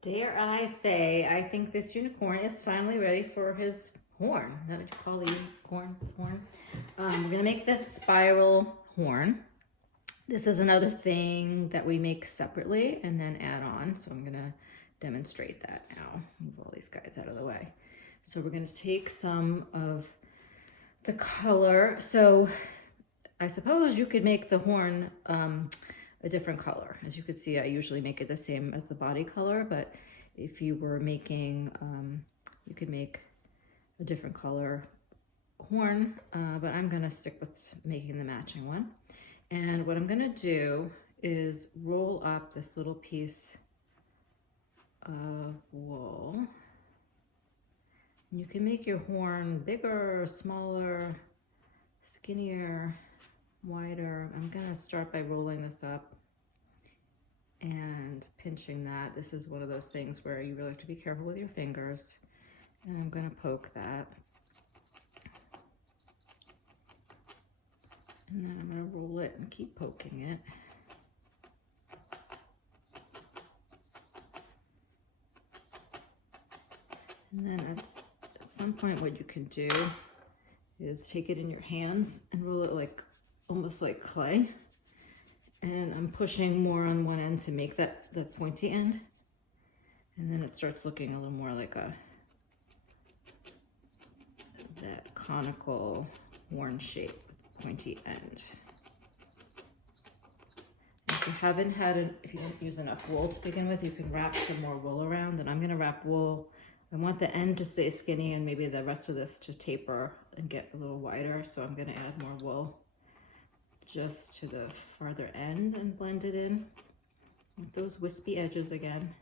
Dare I say, I think this unicorn is finally ready for his horn. Is that what you call the unicorn? Horn? We're gonna make this spiral horn. This is another thing that we make separately and then add on. So I'm gonna demonstrate that now. Move all these guys out of the way. So we're gonna take some of the color. So I suppose you could make the horn a different color. As you could see, I usually make it the same as the body color, but if you were making, you could make a different color horn, but I'm gonna stick with making the matching one. And what I'm gonna do is roll up this little piece of wool. You can make your horn bigger or smaller, skinnier, wider. I'm gonna start by rolling this up and pinching that. This is one of those things where you really have to be careful with your fingers. And I'm gonna poke that. And then I'm gonna roll it and keep poking it. And then at some point what you can do is take it in your hands and roll it like almost like clay. And I'm pushing more on one end to make that the pointy end. And then it starts looking a little more like that conical horn shape with pointy end. If you haven't if you don't use enough wool to begin with, you can wrap some more wool around. And I'm gonna wrap wool. I want the end to stay skinny and maybe the rest of this to taper and get a little wider. So I'm gonna add more wool just to the farther end and blend it in with those wispy edges again.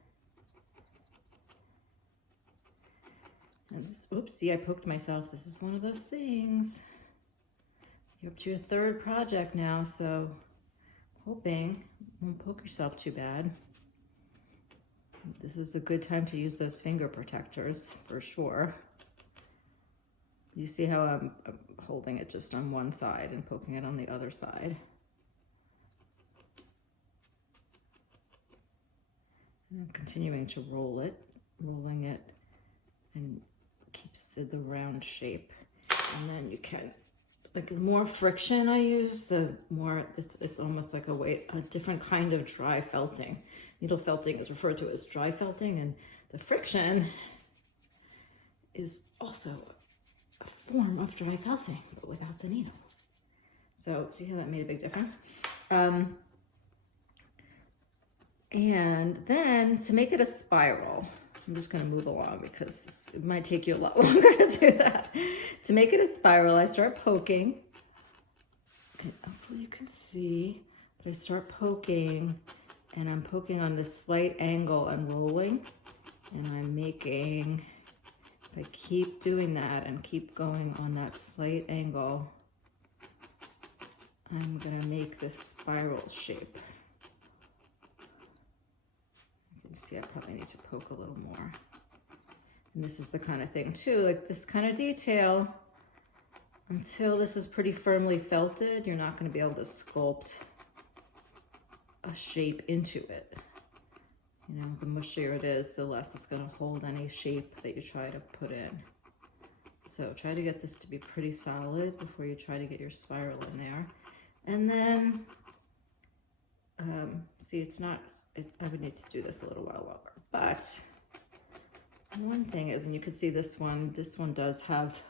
And this, oops, see, I poked myself. This is one of those things. You're up to your third project now, so hoping you won't poke yourself too bad. This is a good time to use those finger protectors for sure. You see how I'm holding it just on one side and poking it on the other side. And I'm continuing to rolling it and keeps the round shape. And then you can, like, the more friction I use, the more it's almost like a different kind of dry felting. Needle felting is referred to as dry felting, and the friction is also a form of dry felting, but without the needle. So see how that made a big difference? And then to make it a spiral, I'm just gonna move along because it might take you a lot longer to do that. To make it a spiral, I start poking. Okay, hopefully you can see, but I start poking and I'm poking on this slight angle and rolling, and I'm making, if I keep doing that and keep going on that slight angle, I'm gonna make this spiral shape. You can see I probably need to poke a little more. And this is the kind of thing too, like this kind of detail, until this is pretty firmly felted, you're not gonna be able to sculpt a shape into it. You know, the mushier it is, the less it's gonna hold any shape that you try to put in. So try to get this to be pretty solid before you try to get your spiral in there. And then, see, I would need to do this a little while longer, but one thing is, and you can see this one does have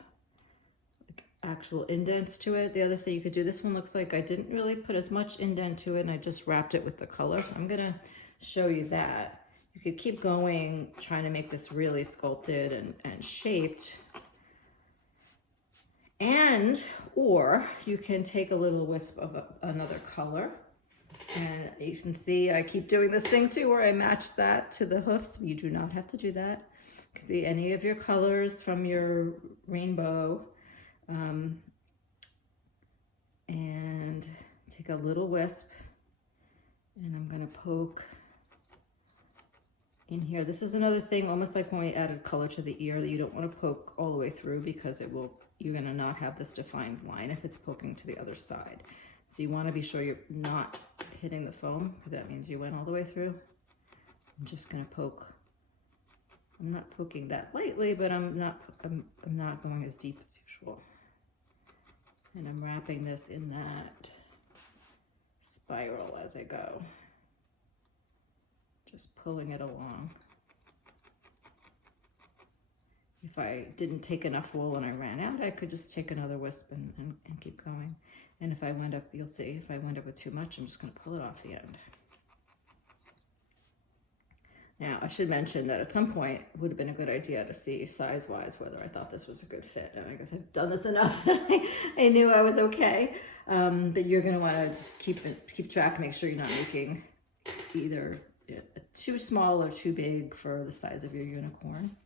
like actual indents to it. The other thing you could do, this one looks like I didn't really put as much indent to it and I just wrapped it with the color. So I'm gonna show you that. You could keep going, trying to make this really sculpted and shaped. Or you can take a little wisp of another color. And you can see I keep doing this thing too where I match that to the hoofs. You do not have to do that. It could be any of your colors from your rainbow. And take a little wisp and I'm gonna poke in here. This is another thing, almost like when we added color to the ear, that you don't want to poke all the way through because you're gonna not have this defined line if it's poking to the other side. So you want to be sure you're not hitting the foam because that means you went all the way through. I'm just gonna poke I'm not poking that lightly, but I'm not going as deep as usual. And I'm wrapping this in that spiral as I go. Just pulling it along. If I didn't take enough wool and I ran out, I could just take another wisp and keep going. And if I wind up, you'll see, if I wind up with too much, I'm just going to pull it off the end. Now, I should mention that at some point it would have been a good idea to see size-wise whether I thought this was a good fit. And I guess I've done this enough that I knew I was okay. But you're going to want to just keep track, make sure you're not making either too small or too big for the size of your unicorn.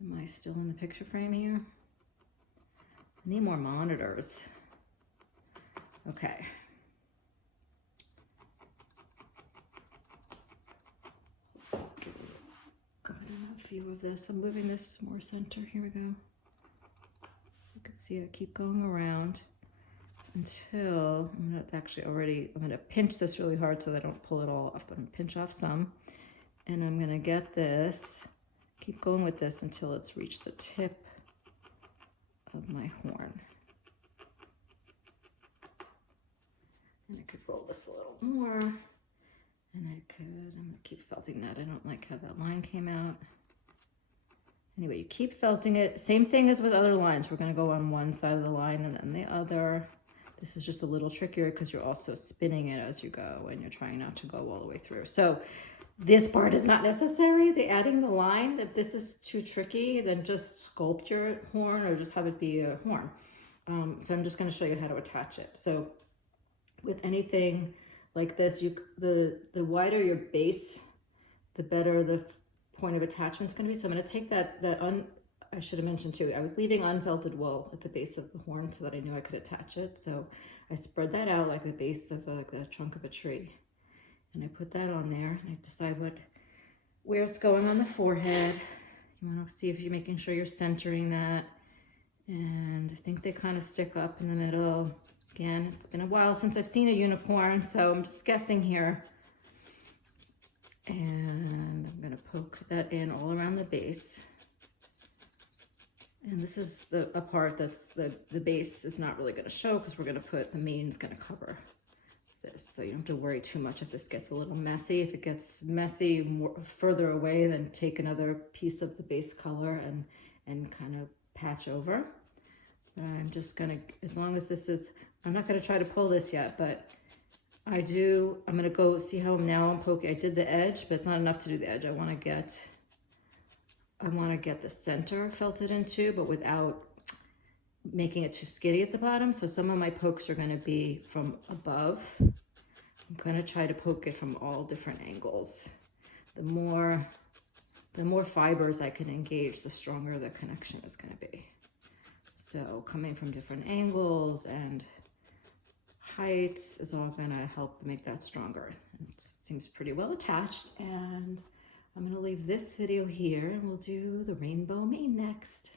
Am I still in the picture frame here? I need more monitors. Okay. A few of this. I'm moving this more center. Here we go. You can see I keep going around until I'm going to pinch this really hard so that I don't pull it all off, but I'm going to pinch off some. And I'm going to get this, keep going with this until it's reached the tip of my horn. And I could roll this a little more. And I'm going to keep felting that. I don't like how that line came out. Anyway, you keep felting it. Same thing as with other lines. We're going to go on one side of the line and then the other. This is just a little trickier because you're also spinning it as you go and you're trying not to go all the way through. So this part is not necessary. Adding the line, if this is too tricky, then just sculpt your horn or just have it be a horn. So I'm just going to show you how to attach it. So with anything like this, the wider your base, the better the point of attachment is going to be. So I'm going to take I should have mentioned too, I was leaving unfelted wool at the base of the horn so that I knew I could attach it. So I spread that out like the base of the trunk of a tree. And I put that on there and I decide where it's going on the forehead. You want to see if you're making sure you're centering that. And I think they kind of stick up in the middle. Again, it's been a while since I've seen a unicorn, so I'm just guessing here. And I'm going to poke that in all around the base. And this is a part that's the base is not really going to show because we're going to put the main's going to cover this. So you don't have to worry too much if this gets a little messy. If it gets messy further away, then take another piece of the base color and kind of patch over. But I'm just going to, as long as this is, I'm not going to try to pull this yet, but I'm going to go see how now I'm poking. I did the edge, but it's not enough to do the edge. I want to get the center felted into, but without making it too skinny at the bottom. So some of my pokes are going to be from above. I'm going to try to poke it from all different angles. The more fibers I can engage, the stronger the connection is going to be. So coming from different angles and heights is all going to help make that stronger. It seems pretty well attached, and I'm going to leave this video here and we'll do the rainbow mane next.